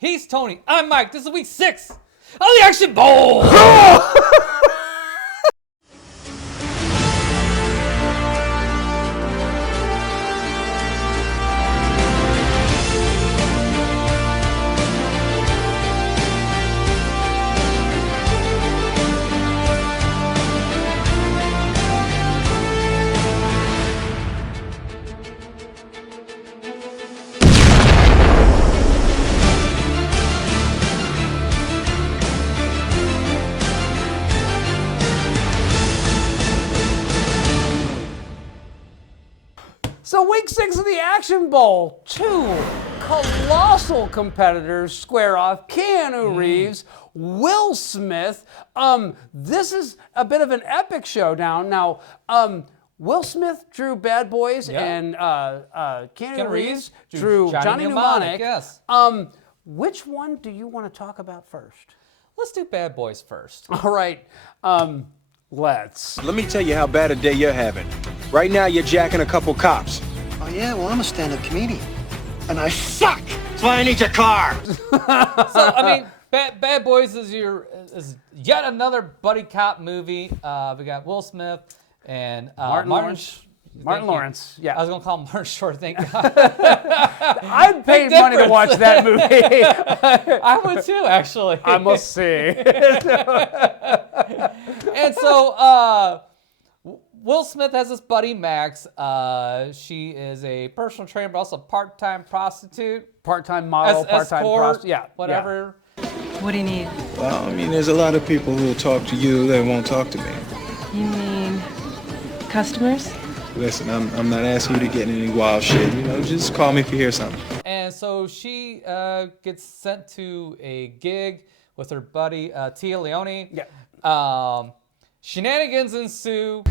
He's Tony. I'm Mike. This is week 6 of the Action Bowl. So week 6 of the Action Bowl, 2 colossal competitors square off. Keanu Reeves, Will Smith. This is a bit of an epic showdown. Now, Will Smith drew Bad Boys, and Keanu Reeves drew Johnny Mnemonic. Yes. Which one do you want to talk about first? Let's do Bad Boys first. All right. Let's. Let me tell you how bad a day you're having. Right now, you're jacking a couple cops. Oh yeah, well I'm a stand-up comedian, and I suck. That's why I need your car. So I mean, Bad Boys is yet another buddy cop movie. We got Will Smith and Martin Lawrence. Yeah. I was gonna call him Martin Short. Thank God. I'd pay money to watch that movie. I would too, actually. I must see. And so Will Smith has this buddy Max. She is a personal trainer, but also a part-time prostitute, Part-time model, part-time prostitute. Yeah. whatever. What do you need? Well, I mean, there's a lot of people who will talk to you that won't talk to me. You mean customers? Listen, I'm not asking you to get in any wild shit. You know, just call me if you hear something. And so she gets sent to a gig with her buddy Tia Leone. Yeah. Shenanigans ensue.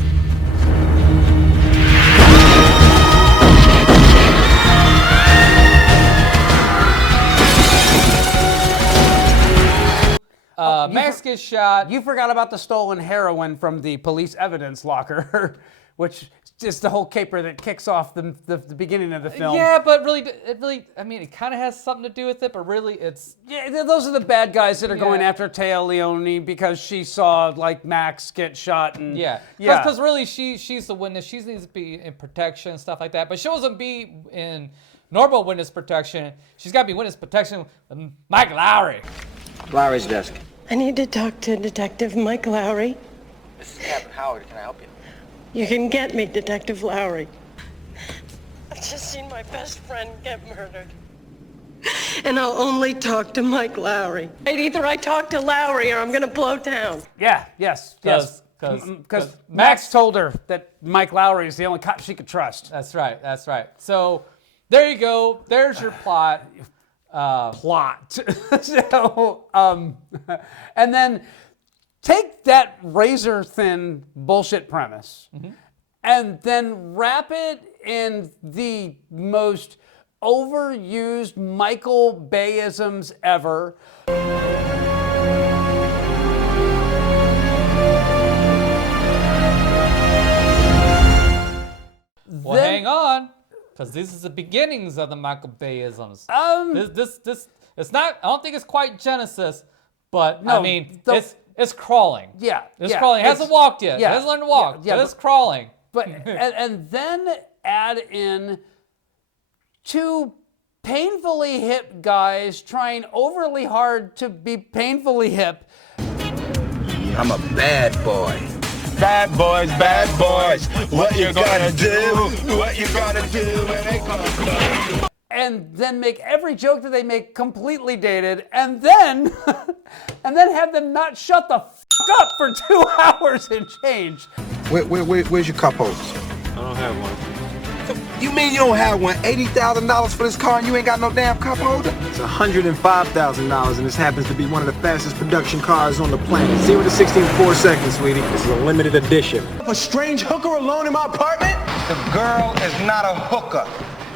Max gets shot. You forgot about the stolen heroin from the police evidence locker, which is the whole caper that kicks off the beginning of the film. Yeah, but really, I mean, it kind of has something to do with it, but really it's... Yeah, those are the bad guys that are going after Tia Leone because she saw, like, Max get shot. And because really she's the witness. She needs to be in protection and stuff like that, but she doesn't be in normal witness protection. She's got to be witness protection with Mike Lowry. Larry's desk. I need to talk to Detective Mike Lowry. This is Captain Howard. Can I help you? You can get me, Detective Lowry. I've just seen my best friend get murdered. And I'll only talk to Mike Lowry. Either I talk to Lowry or I'm gonna blow town. Yeah, yes. Because Max told her that Mike Lowry is the only cop she could trust. That's right. So there you go. There's your plot. So, and then take that razor thin bullshit premise and then wrap it in the most overused Michael Bayisms ever. Well, hang on. Because this is the beginnings of the Michael Bayisms. This it's not. I don't think it's quite Genesis, but no, I mean it's crawling. Yeah, it's crawling. It hasn't walked yet. Yeah, it hasn't learned to walk. But it's crawling. But and then add in 2 painfully hip guys trying overly hard to be painfully hip. I'm a bad boy. Bad boys, what you gonna do? What you gonna do when they come? And then make every joke that they make completely dated, and then have them not shut the fuck up for 2 hours and change. Where's your cup holders? I don't have one. You mean you don't have one? $80,000 for this car and you ain't got no damn cup holder? It's $105,000 and this happens to be one of the fastest production cars on the planet. 0 to 60 in 4 seconds, sweetie. This is a limited edition. A strange hooker alone in my apartment? The girl is not a hooker,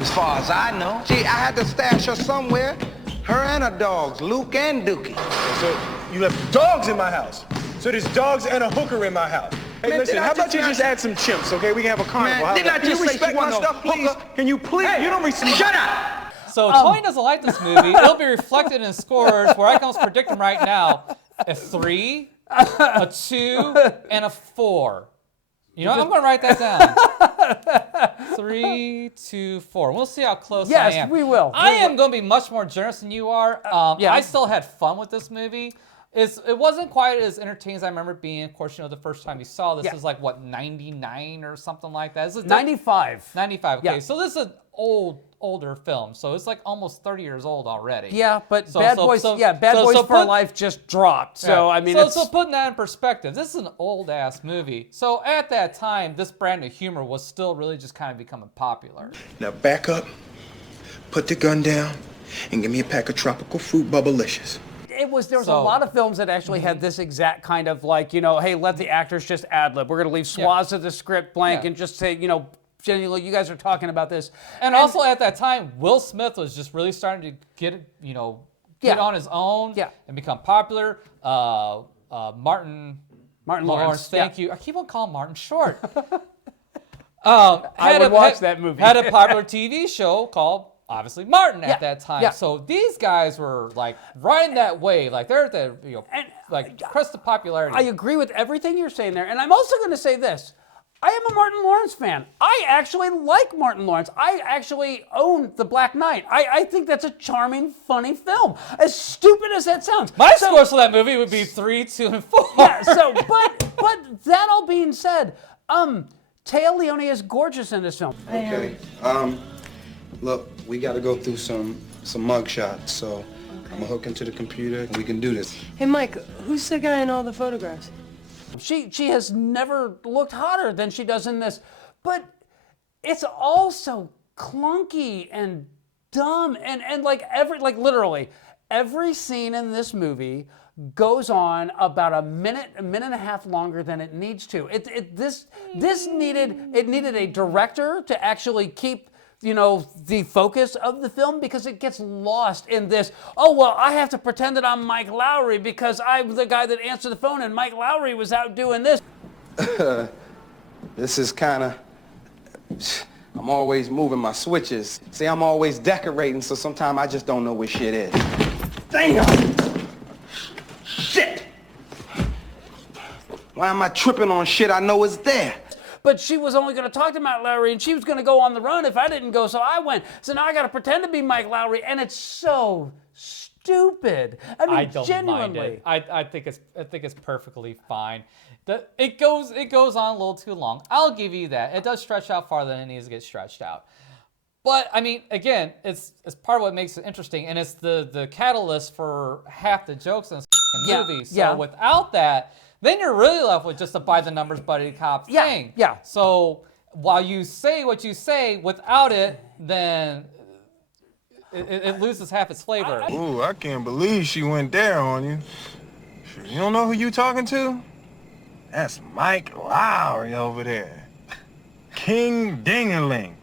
as far as I know. Gee, I had to stash her somewhere. Her and her dogs, Luke and Dookie. So you left dogs in my house. So there's dogs and a hooker in my house. Hey, Man, listen, how about you just add some chimps, okay? We can have a carnival. Man, didn't I just say respect she my wasn't stuff, no please? hooker? Can you please? Hey, you don't respect. Shut up! So Tony doesn't like this movie. It'll be reflected in scores where I can almost predict them right now. A 3, a 2, and a 4. You know, I'm going to write that down. 3, 2, 4. We'll see how close I am. Yes, we will. I am going to be much more generous than you are. I still had fun with this movie. It wasn't quite as entertaining as I remember it being. Of course, you know, the first time you saw this is like, what, 99 or something like that? Is it 95. 95, okay. So this is an older film. So it's like almost 30 years old already. Yeah, but Bad Boys for Life just dropped. So, I mean, so putting that in perspective, this is an old-ass movie. So at that time, this brand of humor was still really just kind of becoming popular. Now back up, put the gun down, and give me a pack of tropical fruit bubblicious. There was a lot of films that actually had this exact kind of like, you know, hey, let the actors just ad-lib. We're going to leave swaths of the script blank and just say, you know, genuinely, you guys are talking about this. And also at that time, Will Smith was just really starting to get on his own and become popular. Martin Lawrence, thank you. I keep on calling Martin Short. I would watch that movie. Had a popular TV show called, obviously, Martin at that time. So these guys were like riding that wave, like they're at the crest of popularity. I agree with everything you're saying there, and I'm also going to say this. I am a Martin Lawrence fan. I actually like Martin Lawrence. I actually own The Black Knight. I think that's a charming, funny film. As stupid as that sounds. My scores for that movie would be 3, 2, and 4. Yeah. But that all being said, Téa Leoni is gorgeous in this film. Okay. Look, we got to go through some mug shots, so I'm gonna hook into the computer and we can do this. Hey, Mike, who's the guy in all the photographs? She has never looked hotter than she does in this, but it's all so clunky and dumb and like literally every scene in this movie goes on about a minute and a half longer than it needs to. This needed a director to actually keep, you know, the focus of the film, because it gets lost in this, oh, well, I have to pretend that I'm Mike Lowry because I'm the guy that answered the phone and Mike Lowry was out doing this. This is kind of, I'm always moving my switches. See, I'm always decorating, so sometimes I just don't know where shit is. Damn! Shit! Why am I tripping on shit I know is there? But she was only going to talk to Mike Lowry, and she was going to go on the run if I didn't go, so I went. So now I got to pretend to be Mike Lowry, and it's so stupid. I mean, I don't genuinely. mind it. I think it's perfectly fine. It goes on a little too long. I'll give you that. It does stretch out farther than it needs to get stretched out. But I mean, again, it's part of what makes it interesting, and it's the catalyst for half the jokes in the movie. So without that, then you're really left with just a by the numbers buddy cop thing. Yeah. So while you say what you say, without it, then it loses half its flavor. Ooh, I can't believe she went there on you. You don't know who you talking to? That's Mike Lowry over there. King Ding-a-ling.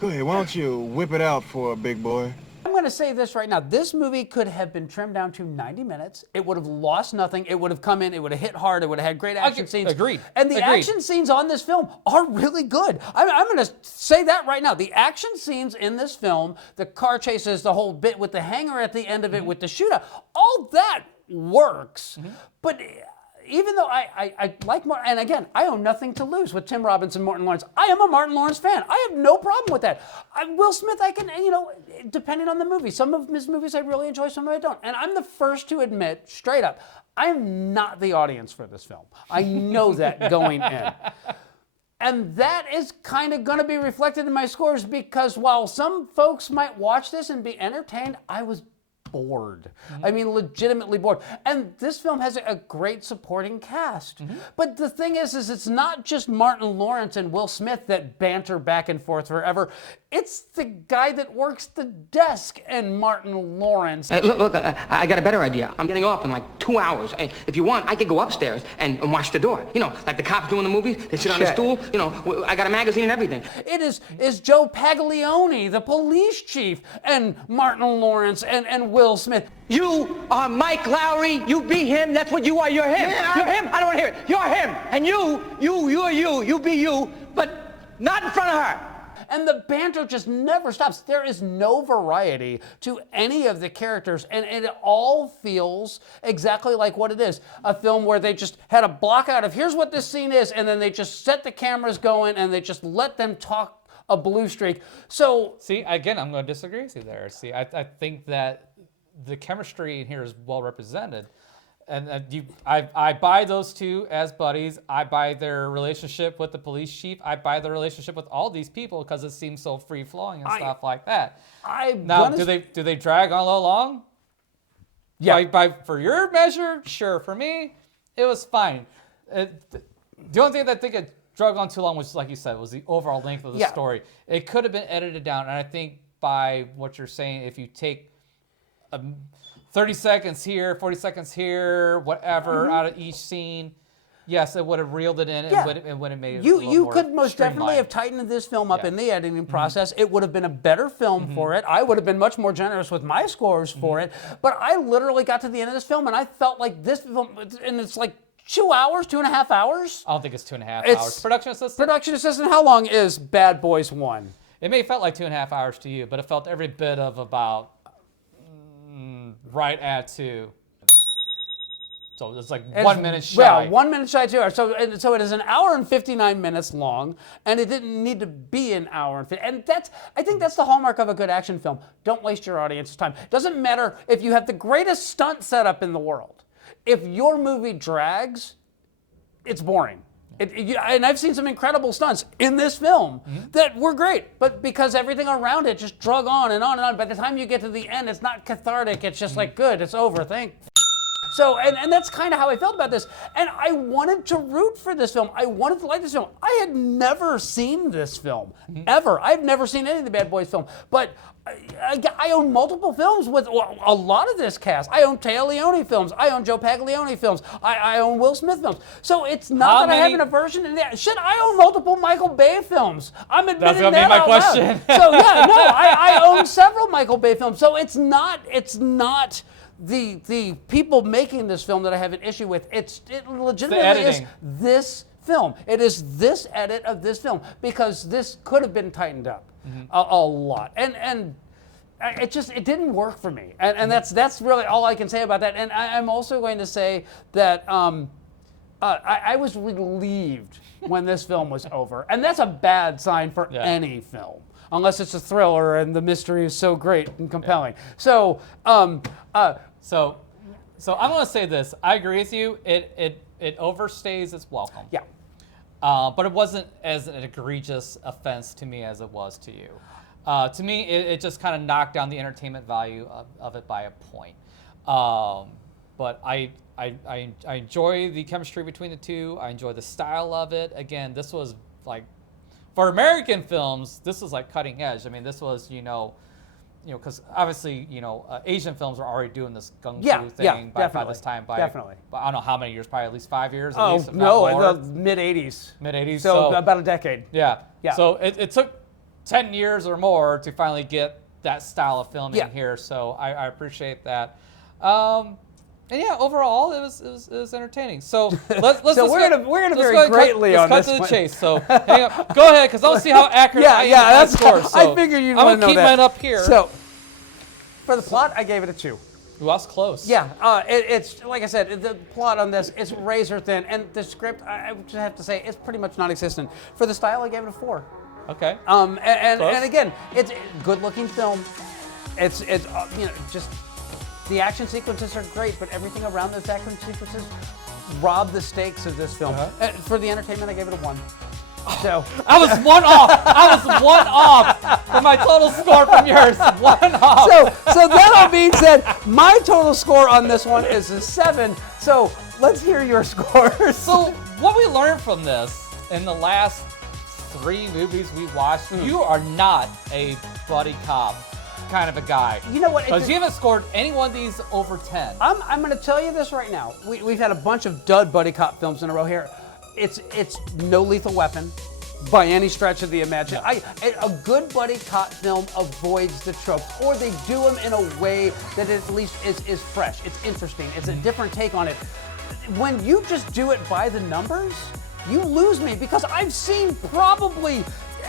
Go ahead, why don't you whip it out for a big boy? I'm going to say this right now. This movie could have been trimmed down to 90 minutes. It would have lost nothing. It would have come in. It would have hit hard. It would have had great action scenes. Agreed. And the action scenes on this film are really good. I'm going to say that right now. The action scenes in this film, the car chases, the whole bit with the hanger at the end of it, with the shootout, all that works. But even though I like Martin, and again, I own nothing to lose with Tim Robbins and Martin Lawrence. I am a Martin Lawrence fan. I have no problem with that. Will Smith, I can, you know, depending on the movie. Some of his movies I really enjoy, some I don't. And I'm the first to admit, straight up, I am not the audience for this film. I know that going in. And that is kind of going to be reflected in my scores, because while some folks might watch this and be entertained, I was bored. I mean, legitimately bored. And this film has a great supporting cast. But the thing is it's not just Martin Lawrence and Will Smith that banter back and forth forever. It's the guy that works the desk and Martin Lawrence. Look, I got a better idea. I'm getting off in like 2 hours. If you want, I could go upstairs and watch the door. You know, like the cops do in the movies. They sit on the stool. You know, I got a magazine and everything. It is Joe Paglione, the police chief, and Martin Lawrence and Will Smith. You are Mike Lowry. You be him. That's what you are. You're him. You're him. I don't want to hear it. You're him. And you are you. You be you, but not in front of her. and the banter just never stops. There is no variety to any of the characters, and it all feels exactly like what it is. A film where they just had a block out of here's what this scene is, and then they just set the cameras going and they just let them talk a blue streak. So see, again, I'm going to disagree with you there. See, I think that the chemistry in here is well represented. And I buy those two as buddies. I buy their relationship with the police chief. I buy the relationship with all these people because it seems so free flowing and stuff like that. Do they drag on a little long? Yeah. For your measure, sure. For me, it was fine. The only thing that I think it drug on too long was, like you said, was the overall length of the story. It could have been edited down, and I think by what you're saying, if you take 30 seconds here, 40 seconds here, whatever, out of each scene, yes, it would have reeled it in and would have made it a little you more could most definitely streamlined. have tightened this film up in the editing process. It would have been a better film for it. I would have been much more generous with my scores for it. But I literally got to the end of this film, and I felt like this film, and it's like 2 hours, 2.5 hours. I don't think it's 2.5 hours. Production assistant? Production assistant, how long is Bad Boys 1? It may have felt like 2.5 hours to you, but it felt every bit of about right at 2. So it's like 1 minute shy. Yeah, 1 minute shy, 2 hours. So it is an hour and 59 minutes long, and it didn't need to be an hour and 50. And I think that's the hallmark of a good action film. Don't waste your audience's time. Doesn't matter if you have the greatest stunt setup in the world. If your movie drags, it's boring. And I've seen some incredible stunts in this film that were great, but because everything around it just drug on and on and on. By the time you get to the end, it's not cathartic. It's just like, good, it's over, So, and that's kind of how I felt about this. And I wanted to root for this film. I wanted to like this film. I had never seen this film, ever. I've never seen any of the Bad Boys film. But I own multiple films with a lot of this cast. I own Téa Leoni films. I own Joe Paglioni films. I own Will Smith films. So it's not that I have an aversion to that. Shit, I own multiple Michael Bay films. I'm admitting That's going to be my question. So yeah, no, I own several Michael Bay films. So it's not the people making this film that I have an issue with. It legitimately is this film. It is this edit of this film, because this could have been tightened up a lot. And it didn't work for me. And that's really all I can say about that. And I'm also going to say that I was relieved when this film was over. And that's a bad sign for any film, unless it's a thriller and the mystery is so great and compelling. So I'm going to say this. I agree with you. It overstays its welcome. Yeah. But it wasn't as an egregious offense to me as it was to you. To me, it just kind of knocked down the entertainment value of it by a point. But I enjoy the chemistry between the two. I enjoy the style of it. Again, this was like, for American films, this was like cutting edge. I mean, this was, because obviously, Asian films were already doing this gung fu thing by this time. Definitely. I don't know how many years, probably at least 5 years. Oh, least, no, the mid-'80s. Mid-'80s. So about a decade. Yeah. So it took 10 years or more to finally get that style of filming here. So I appreciate that. And yeah, overall, it was entertaining. So let's we're gonna vary greatly on this. Let's cut to the chase. So hang up. Go ahead, because I want to see how accurate I am. That's score. So I figured you'd want to know that. I'm gonna keep mine up here. So for the plot, I gave it a 2. Ooh, that's close. Yeah, it's like I said, the plot on this is razor thin, and the script, I just have to say, it's pretty much non-existent. For the style, I gave it a 4. Okay. And again, it's a good-looking film. It's just. The action sequences are great, but everything around those action sequences rob the stakes of this film. For the entertainment, I gave it a 1. So I was 1 off. I was 1 off from my total score from yours. 1 off. So that all being said, my total score on this one is a 7. So let's hear your scores. So what we learned from this in the last 3 movies we watched, you are not a buddy cop kind of a guy. You know what? Because you haven't scored any one of these over 10. I'm going to tell you this right now. We've had a bunch of dud buddy cop films in a row here. It's no Lethal Weapon by any stretch of the imagination. A good buddy cop film avoids the tropes, or they do them in a way that at least is fresh. It's interesting. It's a different take on it. When you just do it by the numbers, you lose me, because I've seen probably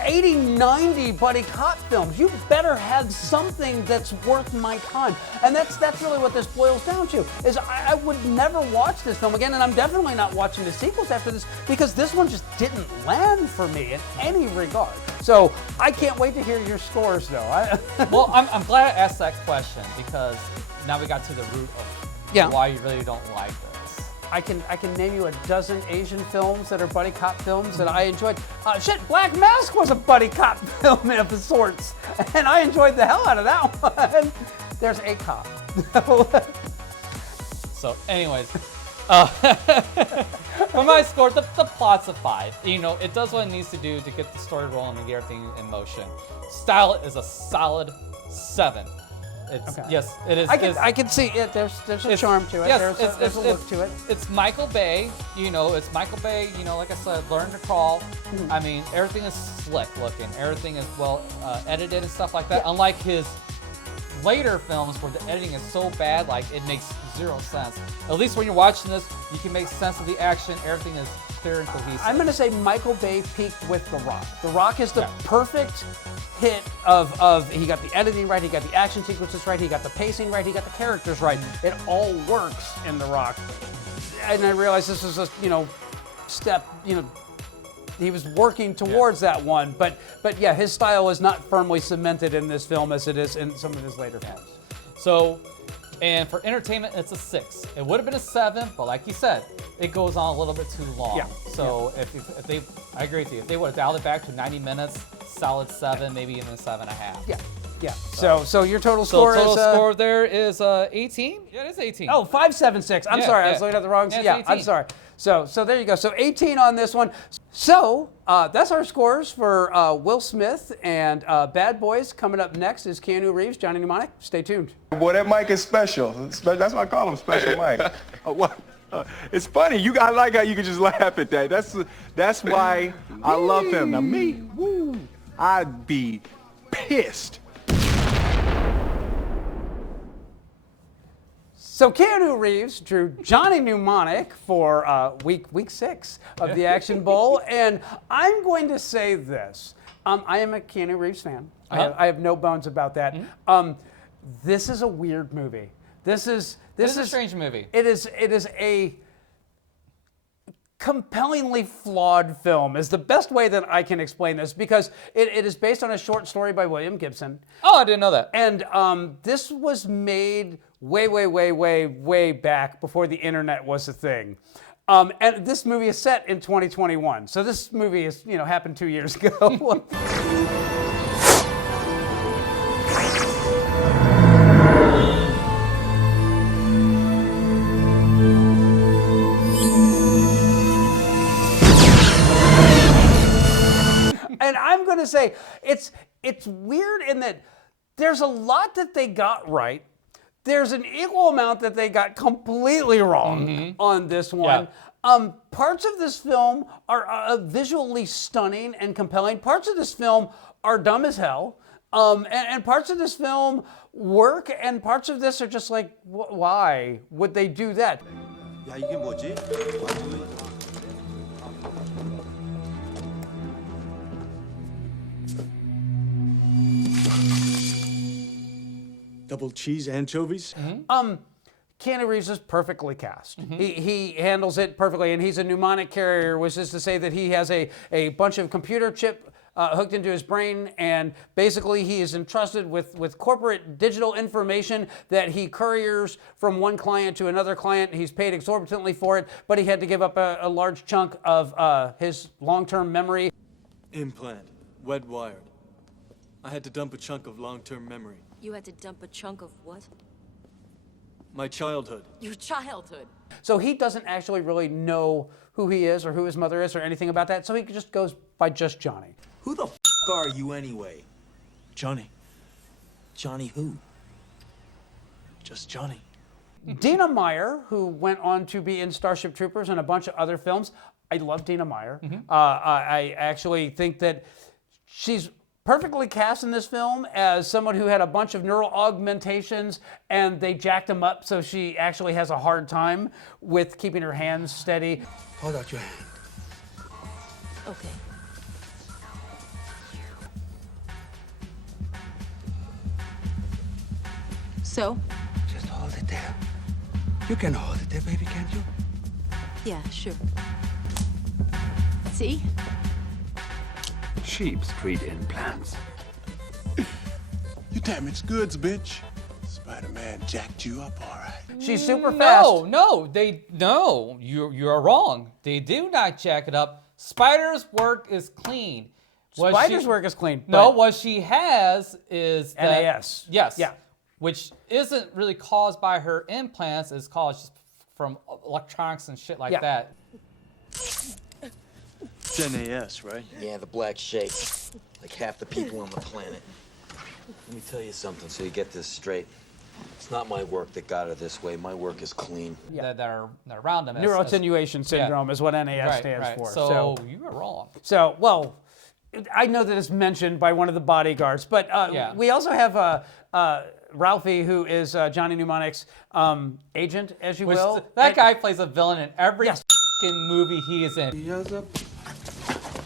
80, 90 buddy cop films. You better have something that's worth my time. And that's really what this boils down to, is I would never watch this film again, and I'm definitely not watching the sequels after this, because this one just didn't land for me in any regard. So I can't wait to hear your scores, though. Well, I'm glad I asked that question, because now we got to the root of why you really don't like this. I can name you a dozen Asian films that are buddy cop films that I enjoyed. Shit, Black Mask was a buddy cop film of sorts, and I enjoyed the hell out of that one. There's a cop. So, anyways, for my score, the plot's a 5. You know, it does what it needs to do to get the story rolling and get everything in motion. Style is a solid 7. It's, okay. Yes, it is. I can see it. There's a charm to it. Yes, there's a look to it. It's Michael Bay. You know, it's Michael Bay. You know, like I said, learn to crawl. I mean, everything is slick looking. Everything is well edited and stuff like that. Yeah. Unlike his later films where the editing is so bad, like it makes 0 sense. At least when you're watching this, you can make sense of the action. Everything is clear and cohesive. I'm going to say Michael Bay peaked with The Rock. The Rock is the perfect hit of he got the editing right, he got the action sequences right, he got the pacing right, he got the characters right. It all works in The Rock. And I realized this was a, step, he was working towards that one, but yeah, his style is not firmly cemented in this film as it is in some of his later films. So, and for entertainment, it's a 6. It would have been a 7, but like you said, it goes on a little bit too long. Yeah. So if they, I agree with you. If they would have dialed it back to 90 minutes, solid 7, maybe even 7.5. Yeah. Yeah. So your total score total is score there is 18. Yeah, it is 18. Oh, 576. I'm sorry, I was looking at the wrong. Yeah, Yeah, I'm sorry. So there you go. So 18 on this one. So that's our scores for Will Smith and Bad Boys. Coming up next is Keanu Reeves, Johnny Mnemonic. Stay tuned. Boy, that Mike is special. That's why I call him Special Mike. It's funny. I like how you can just laugh at that. That's why I love him. Now me, I'd be pissed. So Keanu Reeves drew Johnny Mnemonic for week 6 of the Action Bowl, and I'm going to say this: I am a Keanu Reeves fan. I have no bones about that. This is a weird movie. This is a strange movie. It is a compellingly flawed film is the best way that I can explain this, because it is based on a short story by William Gibson. Oh, I didn't know that. And this was made way back before the internet was a thing. And this movie is set in 2021. So this movie is, happened 2 years ago. And I'm going to say it's weird in that there's a lot that they got right. There's an equal amount that they got completely wrong on this one. Yeah. Parts of this film are visually stunning and compelling. Parts of this film are dumb as hell. And parts of this film work, and parts of this are just like, why would they do that? 야, 이게 뭐지? Double cheese anchovies? Keanu Reeves is perfectly cast. He handles it perfectly, and he's a mnemonic carrier, which is to say that he has a bunch of computer chip hooked into his brain, and basically he is entrusted with corporate digital information that he couriers from one client to another client. He's paid exorbitantly for it, but he had to give up a large chunk of his long-term memory. Implant, wet wired. I had to dump a chunk of long-term memory. You had to dump a chunk of what? My childhood. Your childhood. So he doesn't actually really know who he is or who his mother is or anything about that, so he just goes by just Johnny. Who the f*** are you anyway? Johnny. Johnny who? Just Johnny. Dina Meyer, who went on to be in Starship Troopers and a bunch of other films. I love Dina Meyer. I actually think that she's perfectly cast in this film as someone who had a bunch of neural augmentations and they jacked them up, so she actually has a hard time with keeping her hands steady. Hold out your hand. Okay. So? Just hold it there. You can hold it there, baby, can't you? Yeah, sure. See? Sheep street implants. You damaged goods, bitch. Spider-Man jacked you up all right. She's super fast. No, you are wrong. They do not jack it up. Spider's work is clean. Spider's work is clean. No, what she has is that, NAS. Yes. Yeah. Which isn't really caused by her implants. It's caused just from electronics and shit like that. It's NAS, right? Yeah, the black shape. Like half the people on the planet. Let me tell you something so you get this straight. It's not my work that got her this way. My work is clean. That are around them. Neuroattenuation syndrome is what NAS stands for. So you are wrong. So, well, I know that it's mentioned by one of the bodyguards, but we also have Ralphie, who is Johnny Mnemonic's agent, as you will. That guy plays a villain in every fucking movie he is in.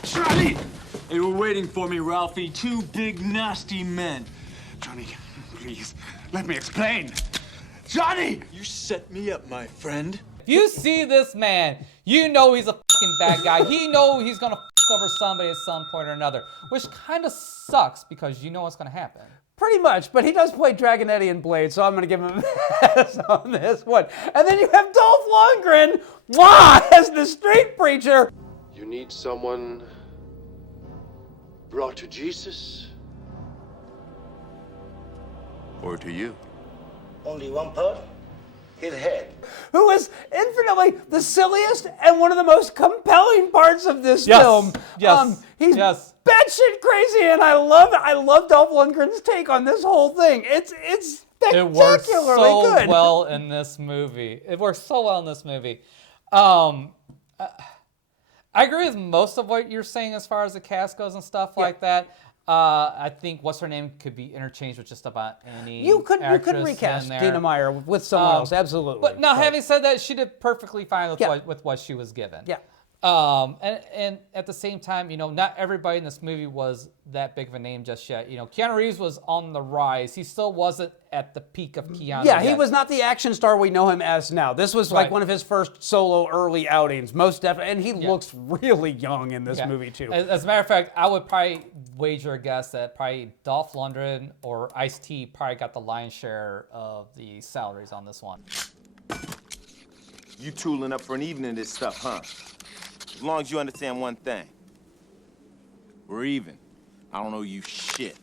Charlie! They were waiting for me, Ralphie. Two big, nasty men. Johnny, please, let me explain. Johnny! You set me up, my friend. If you see this man, you know he's a fucking bad guy. He know he's gonna fuck over somebody at some point or another, which kind of sucks because you know what's gonna happen. Pretty much, but he does play Dragonetti in Blade, so I'm going to give him a pass on this one. And then you have Dolph Lundgren, as the street preacher. You need someone brought to Jesus? Or to you? Only one part? His head. Who is infinitely the silliest and one of the most compelling parts of this film. He's batshit crazy, and I love Dolph Lundgren's take on this whole thing. It's spectacularly It works so good. well in this movie. I agree with most of what you're saying as far as the cast goes and stuff like that. I think what's her name could be interchanged with just about any. You could actress recast in there. Dina Meyer with someone else, absolutely. But now, having said that, she did perfectly fine with what she was given. Yeah. And at the same time, not everybody in this movie was that big of a name just yet. Keanu Reeves was on the rise. He still wasn't at the peak of Keanu. Yeah, he yet. was not the action star we know him as now. This was like one of his first solo early outings, most definitely. And he looks really young in this movie too. As a matter of fact, I would probably wager a guess that probably Dolph Lundgren or Ice-T probably got the lion's share of the salaries on this one. You tooling up for an evening of this stuff, huh? As long as you understand one thing. We're even. I don't owe you shit.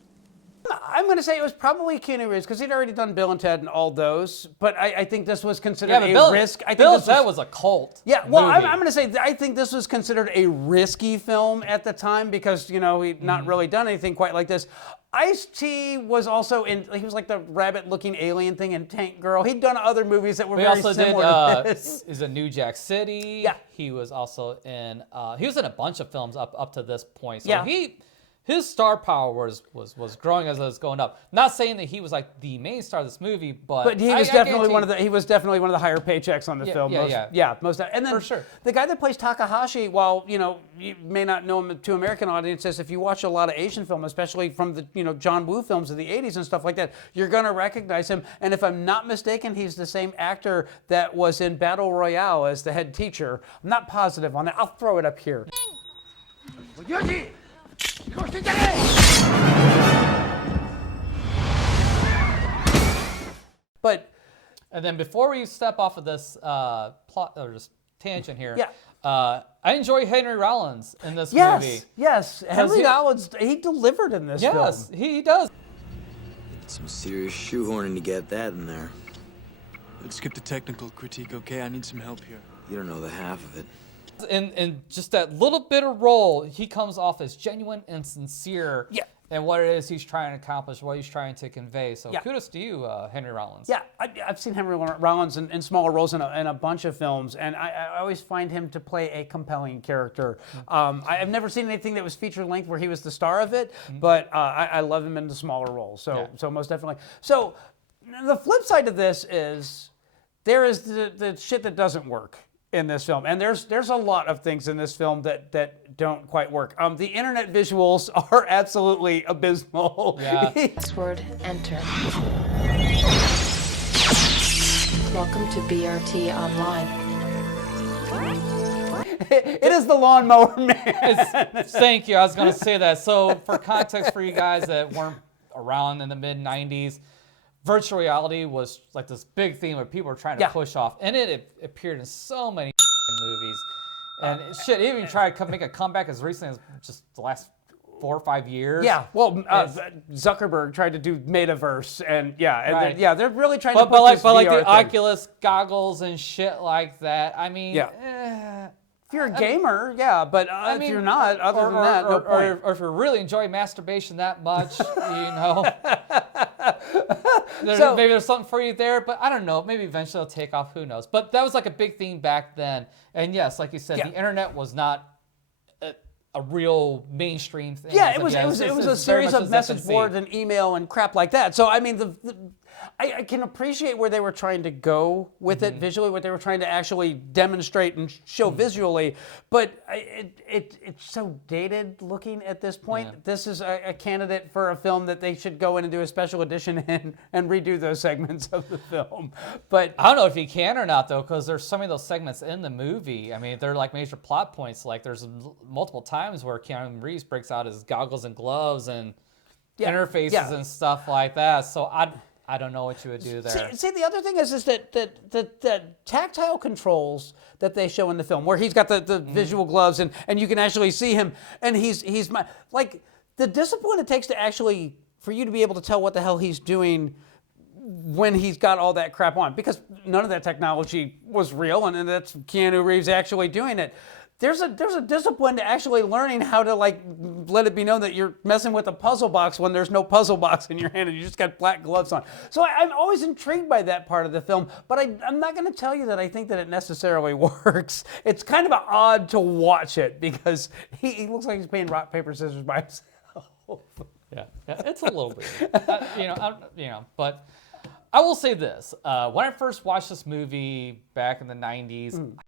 I'm going to say it was probably Keanu Reeves because he'd already done Bill and Ted and all those. But I think this was considered a risk. I think Bill and Ted was a cult. Yeah, well, movie. I'm going to say I think this was considered a risky film at the time because, he'd not really done anything quite like this. Ice-T was also he was like the rabbit-looking alien thing in Tank Girl. He'd done other movies that were very similar to this. He's in New Jack City. Yeah. He was also in, a bunch of films up to this point. So his star power was growing as it was going up. Not saying that he was like the main star of this movie, but he was definitely one of the higher paychecks on the film. Most. And then for sure, the guy that plays Takahashi, while you may not know him to American audiences, if you watch a lot of Asian film, especially from the John Woo films of the '80s and stuff like that, you're gonna recognize him. And if I'm not mistaken, he's the same actor that was in Battle Royale as the head teacher. I'm not positive on that. I'll throw it up here. And then before we step off of this plot or just tangent here, I enjoy Henry Rollins in this movie. Yes, Henry Rollins, he delivered in this film. Yes, he does. Some serious shoehorning to get that in there. Let's skip the technical critique, okay? I need some help here. You don't know the half of it. In just that little bit of role, he comes off as genuine and sincere in what it is he's trying to accomplish, what he's trying to convey. So kudos to you, Henry Rollins. Yeah, I've seen Henry Rollins in smaller roles in a bunch of films, and I always find him to play a compelling character. I've never seen anything that was feature length where he was the star of it, but I love him in the smaller roles. So most definitely. So the flip side of this is there is the shit that doesn't work in this film, and there's a lot of things in this film that don't quite work. The internet visuals are absolutely abysmal. Password enter. Welcome to BRT Online. It is the Lawnmower Man. Thank you. I was going to say that. So for context for you guys that weren't around in the mid-90s, virtual reality was like this big theme that people were trying to push off. And it appeared in so many movies. And shit, it even tried to make a comeback as recently as just the last 4 or 5 years. Yeah, well, Zuckerberg tried to do Metaverse, and Right. they're really trying to but put like, this but like VR the thing. Oculus goggles and shit like that. I mean, if you're a gamer, but I if mean, you're not, other than that, no point. Or if you really enjoy masturbation that much, maybe there's something for you there. But I don't know. Maybe eventually it'll take off. Who knows? But that was like a big theme back then. And yes, like you said, the internet was not a real mainstream thing. Yeah, it was a series of message boards and email and crap like that. So I mean, I can appreciate where they were trying to go with it visually, what they were trying to actually demonstrate and show visually, but it's so dated looking at this point. Yeah. This is a candidate for a film that they should go in and do a special edition and redo those segments of the film. But I don't know if you can or not, though, because there's so many of those segments in the movie. I mean, they're like major plot points. Like there's multiple times where Keanu Reeves breaks out his goggles and gloves and interfaces and stuff like that. So I don't know what you would do there. See, the other thing is that tactile controls that they show in the film, where he's got the visual gloves and you can actually see him, and he's like the discipline it takes to actually for you to be able to tell what the hell he's doing when he's got all that crap on, because none of that technology was real, and that's Keanu Reeves actually doing it. There's a discipline to actually learning how to like let it be known that you're messing with a puzzle box when there's no puzzle box in your hand and you just got black gloves on. So I'm always intrigued by that part of the film, but I'm not going to tell you that I think that it necessarily works. It's kind of odd to watch it because he looks like he's playing rock, paper, scissors by himself. Yeah, it's a little weird. But I will say this: when I first watched this movie back in the '90s, I hated it.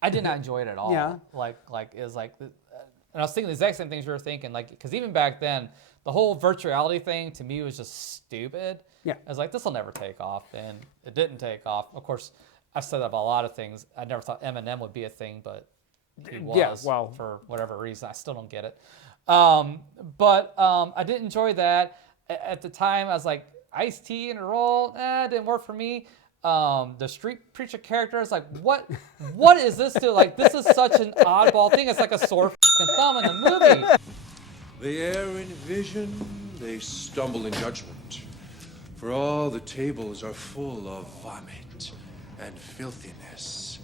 I did not enjoy it at all. Yeah. And I was thinking the exact same things you were thinking, like, because even back then, the whole virtual reality thing to me was just stupid. Yeah. I was like, this will never take off, and it didn't take off. Of course, I've said that about a lot of things. I never thought Eminem would be a thing, but he was for whatever reason. I still don't get it. But I did enjoy that. At the time, I was like, Ice-T in a role, it didn't work for me. The street preacher character is like, what is this to? Like, this is such an oddball thing. It's like a sore thumb in the movie. They err in vision, they stumble in judgment. For all the tables are full of vomit and filthiness,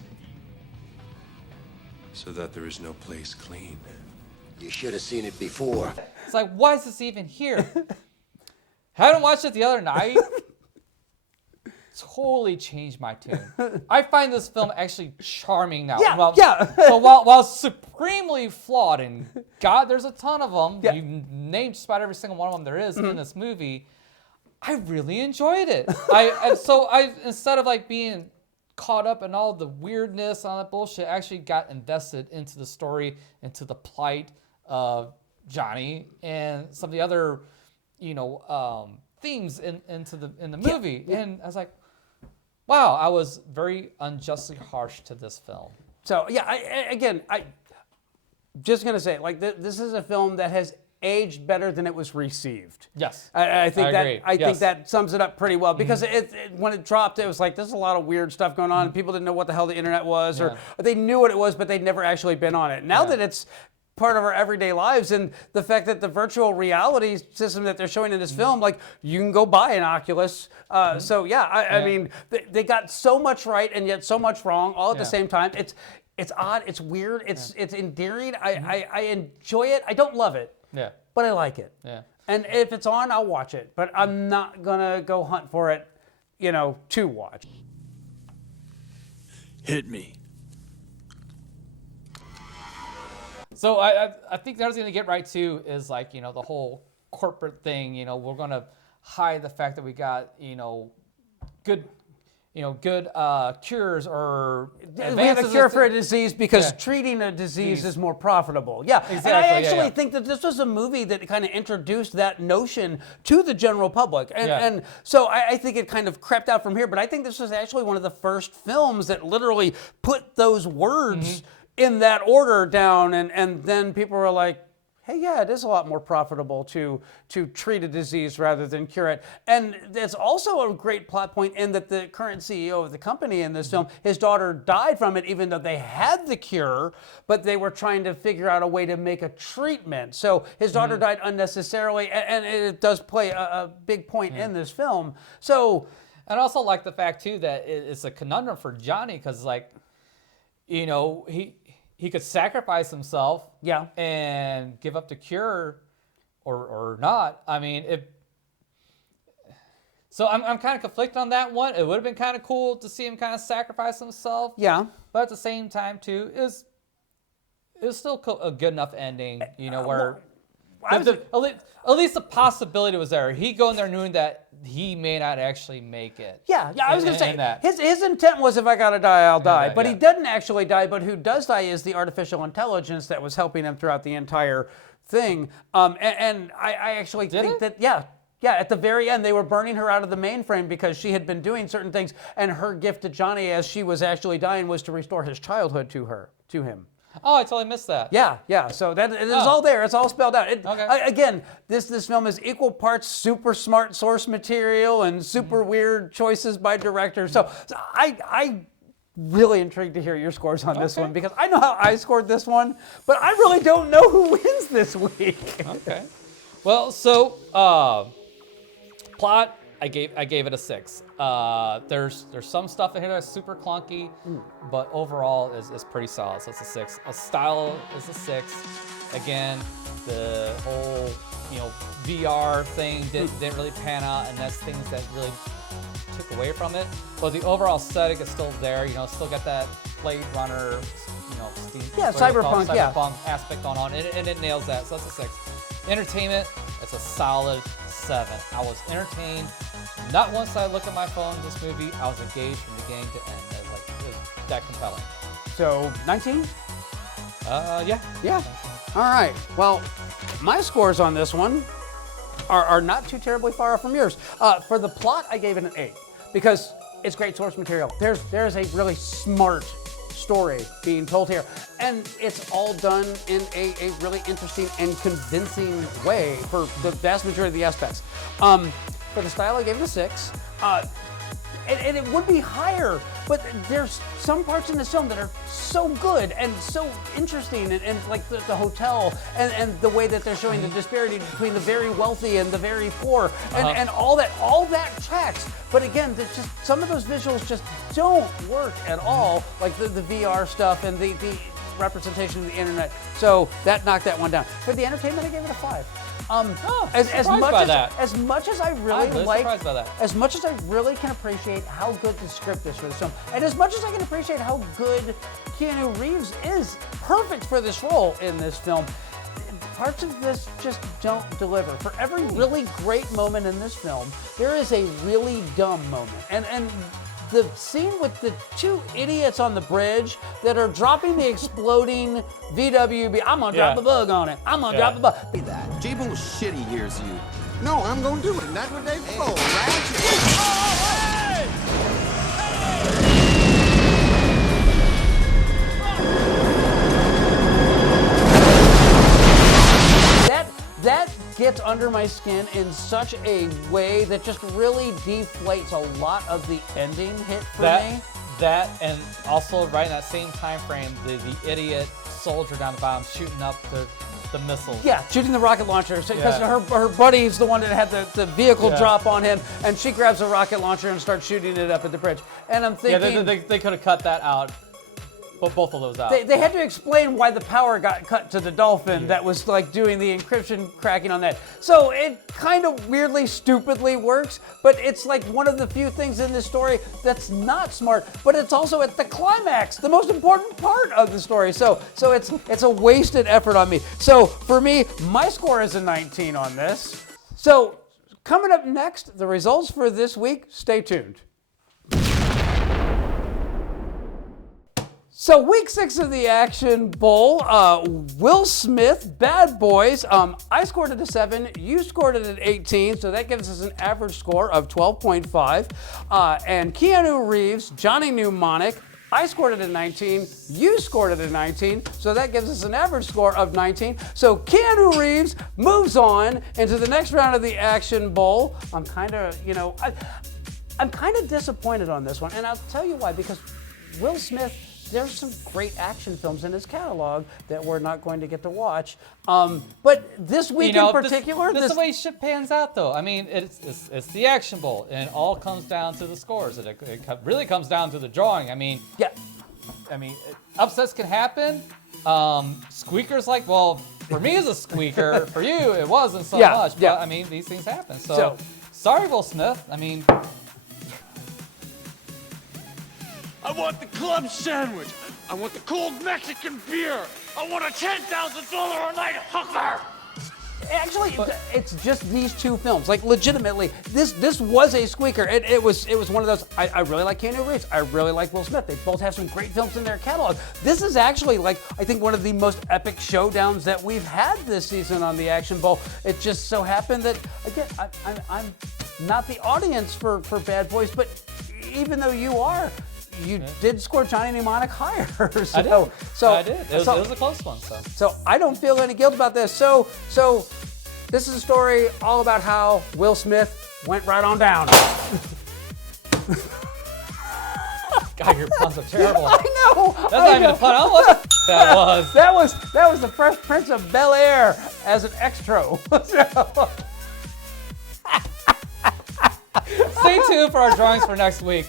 so that there is no place clean. You should have seen it before. It's like, why is this even here? Haven't watched it the other night. Totally changed my tune. I find this film actually charming now. So while supremely flawed, and God, there's a ton of them. You named just about every single one of them there is in this movie. I really enjoyed it. I instead of like being caught up in all the weirdness and all that bullshit, I actually got invested into the story, into the plight of Johnny and some of the other, themes in the movie. And I was like, wow, I was very unjustly harsh to this film. So I just gonna say, like, this is a film that has aged better than it was received. Yes, I think agree. I think that sums it up pretty well, because when it dropped, it was like, there's a lot of weird stuff going on. People didn't know what the hell the internet was, or they knew what it was, but they'd never actually been on it. Now that it's part of our everyday lives, and the fact that the virtual reality system that they're showing in this film, like, you can go buy an Oculus. I mean, they got so much right and yet so much wrong all at the same time. It's odd, it's weird, it's endearing. I enjoy it. I don't love it, but I like it. And if it's on, I'll watch it, but I'm not gonna go hunt for it, to watch. Hit me. So I think the other thing to get right to is, like, the whole corporate thing. We're gonna hide the fact that we got good good cures or We have advances a cure in- for a disease because Yeah. treating a disease is more profitable. Yeah, Exactly, and I yeah, actually yeah. think that this was a movie that kind of introduced that notion to the general public. And, Yeah. and so I think it kind of crept out from here, but I think this was actually one of the first films that literally put those words in that order down, and then people were like, hey, yeah, it is a lot more profitable to treat a disease rather than cure it. And it's also a great plot point in that the current CEO of the company in this film, his daughter died from it, even though they had the cure, but they were trying to figure out a way to make a treatment. So his daughter died unnecessarily, and it does play a big point in this film. So, and I also like the fact too that it's a conundrum for Johnny because he could sacrifice himself, and give up the cure, or not. I mean, so I'm kind of conflicted on that one. It would have been kind of cool to see him kind of sacrifice himself. Yeah. But at the same time too, it was still a good enough ending. Where at least the possibility was there. He go in there knowing that he may not actually make it. Yeah, I was going to say, that. his intent was if I got to die, I'll die. die, But yeah. he doesn't actually die, but who does die is the artificial intelligence that was helping him throughout the entire thing. And I actually think that, yeah, at the very end, they were burning her out of the mainframe because she had been doing certain things, and her gift to Johnny as she was actually dying was to restore his childhood to him. Oh, I totally missed that. Yeah. So that it is all there. It's all spelled out. Again, this film is equal parts super smart source material and super weird choices by director. So I really intrigued to hear your scores on this one because I know how I scored this one, but I really don't know who wins this week. Okay. Well, so plot, I gave it a 6. There's some stuff in here that's super clunky, but overall is pretty solid. So it's a 6. A style is a 6. Again, the whole VR thing didn't really pan out, and that's things that really took away from it. But the overall aesthetic is still there. Still got that Blade Runner, steam, cyberpunk aspect going on, and it nails that. So that's a 6. Entertainment, it's a solid 7. I was entertained. Not once did I look at my phone this movie. I was engaged from beginning to end. It was that compelling. So 19? Yeah. All right. Well, my scores on this one are not too terribly far off from yours. For the plot, I gave it an 8 because it's great source material. There's a really smart story being told here, and it's all done in a really interesting and convincing way for the vast majority of the aspects. For the style, I gave it a 6. And it would be higher, but there's some parts in this film that are so good and so interesting, and like the hotel and the way that they're showing the disparity between the very wealthy and the very poor, and all that tracks. But again, there's just some of those visuals just don't work at all, like the VR stuff and the representation of the internet. So that knocked that one down. For the entertainment, I gave it a 5. As much as I really like, as much as I really can appreciate how good the script is for this film, and as much as I can appreciate how good Keanu Reeves is, perfect for this role in this film, parts of this just don't deliver. For every really great moment in this film, there is a really dumb moment, and the scene with the 2 idiots on the bridge that are dropping the exploding VWB. I'm gonna drop a bug on it. I'm gonna drop a bug. Be that. J-Bo's shit he hears you. No, I'm gonna do it. And that's what they for, right? That gets under my skin in such a way that just really deflates a lot of the ending hit for me. That, and also right in that same time frame, the idiot soldier down the bottom shooting up the missiles. Yeah, shooting the rocket launcher, because her buddy's the one that had the vehicle drop on him, and she grabs a rocket launcher and starts shooting it up at the bridge. And I'm thinking... Yeah, they could have cut that out. But both of those out. They had to explain why the power got cut to the dolphin that was like doing the encryption cracking on that. So it kind of weirdly, stupidly works, but it's like one of the few things in this story that's not smart, but it's also at the climax, the most important part of the story. So it's a wasted effort on me. So for me, my score is a 19 on this. So coming up next, the results for this week, stay tuned. So week 6 of the Action Bowl, Will Smith, Bad Boys. I scored it a 7. You scored it at 18, so that gives us an average score of 12.5. And Keanu Reeves, Johnny Mnemonic. I scored it at 19. You scored it at 19, so that gives us an average score of 19. So Keanu Reeves moves on into the next round of the Action Bowl. I'm kind of, I'm kind of disappointed on this one, and I'll tell you why. Because Will Smith, there's some great action films in his catalog that we're not going to get to watch. But this week in particular, this is the way shit pans out, though. I mean, it's the Action Bowl, and it all comes down to the scores. It really comes down to the drawing. I mean, upsets can happen. Squeakers, well, for me it's a squeaker. For you, it wasn't so much. But I mean, these things happen. So sorry, Will Smith. I mean. I want the club sandwich. I want the cold Mexican beer. I want a $10,000 a night hooker. Actually, it's just these two films. Like, legitimately, this was a squeaker. It was one of those. I really like Keanu Reeves. I really like Will Smith. They both have some great films in their catalog. This is actually, I think one of the most epic showdowns that we've had this season on the Action Bowl. It just so happened that, again, I'm not the audience for Bad Boys, but even though you are, you did score Johnny Mnemonic higher. I did. It was a close one. So I don't feel any guilt about this. So this is a story all about how Will Smith went right on down. God, your puns are terrible. I know. That's not even a pun. I don't know what the that was. That was the Fresh Prince of Bel-Air as an extra. Stay tuned for our drawings for next week.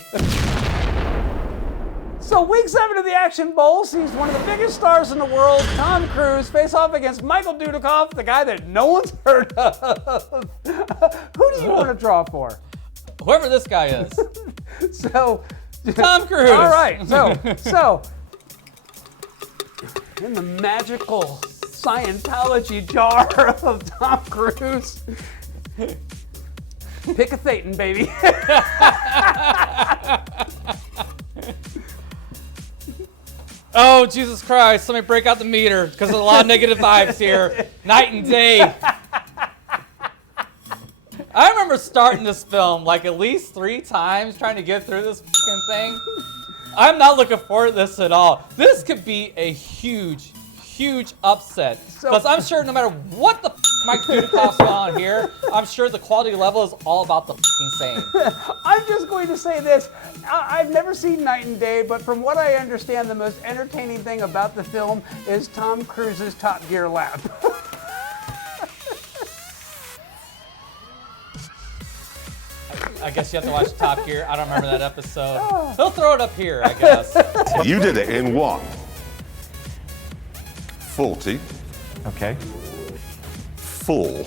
So week 7 of the Action Bowl sees one of the biggest stars in the world, Tom Cruise, face off against Michael Dudikoff, the guy that no one's heard of. Who do you want to draw for? Whoever this guy is. So, Tom Cruise. All right. So in the magical Scientology jar of Tom Cruise, pick a Thetan, baby. Oh, Jesus Christ. Let me break out the meter because there's a lot of negative vibes here. Night and day. I remember starting this film at least 3 times trying to get through this fucking thing. I'm not looking forward to this at all. This could be a huge upset. Because I'm sure no matter what the Mike Dudikoff's on here, I'm sure the quality level is all about the fucking same. I'm just going to say this. I've never seen Night and Day, but from what I understand, the most entertaining thing about the film is Tom Cruise's Top Gear lap. I guess you have to watch Top Gear. I don't remember that episode. He'll throw it up here, I guess. You did it in what? 40. Okay. Full.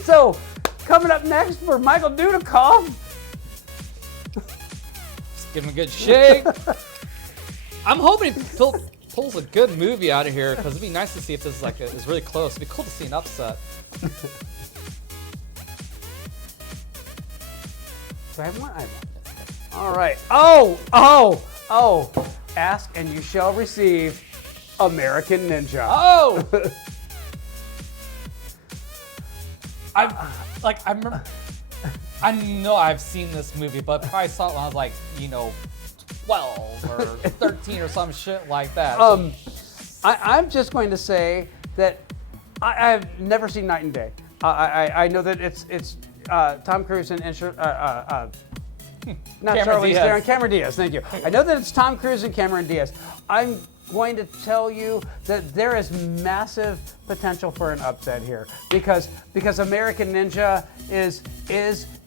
So, coming up next for Michael Dudikoff. Just give him a good shake. I'm hoping he pulls a good movie out of here because it'd be nice to see if this is really close. It'd be cool to see an upset. Do I have one? I have one. All right. Oh. Ask and you shall receive. American Ninja. Oh. I remember. I know I've seen this movie, but probably saw it when I was 12 or 13 or some shit like that. I'm just going to say that I've never seen Night and Day. I know that it's Tom Cruise and not Charlize Theron, Cameron Diaz. Thank you. I know that it's Tom Cruise and Cameron Diaz. I'm going to tell you that there is massive potential for an upset here because American Ninja is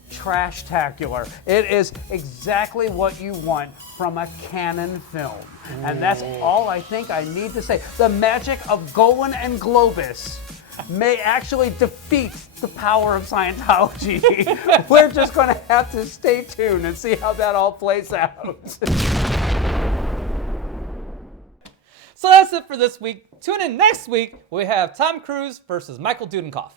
trash-tacular. It is exactly what you want from a canon film. And that's all I think I need to say. The magic of Golan and Globus may actually defeat the power of Scientology. We're just going to have to stay tuned and see how that all plays out. So that's it for this week. Tune in next week. We have Tom Cruise versus Michael Dudikoff.